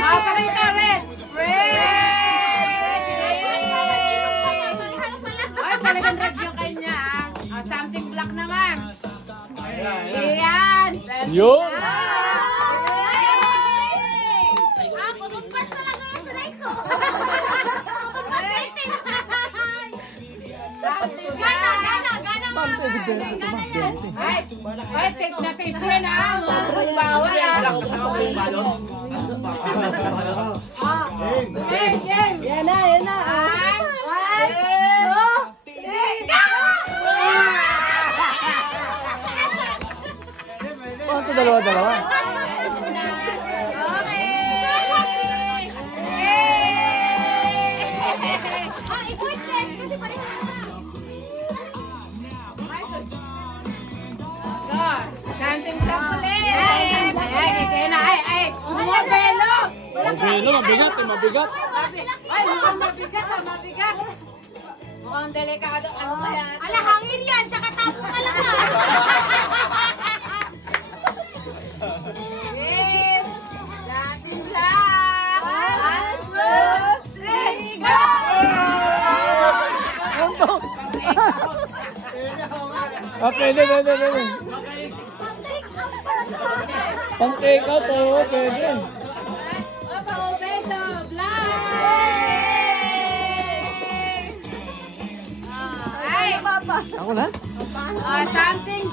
Pakita, red. Red. Ay, talagang red yung kanya. Something black naman. Ayan. Yun. Kutumpas talaga yan sa Rexo. Kutumpas natin. Ay, take na take yan bawal Yan na. Oh, ito dalawa. Something black ulit. Ay, bumabelo. Belo, mabigat. Ay, mukhang mabigat. Mukhang delikado. Ano kaya? Ala, hangin yan. Saka tapo talaga. Something black. 1, 2, 3, go! Pwede. Pang take out, pwede. Beso, black. Ay, Ako na? something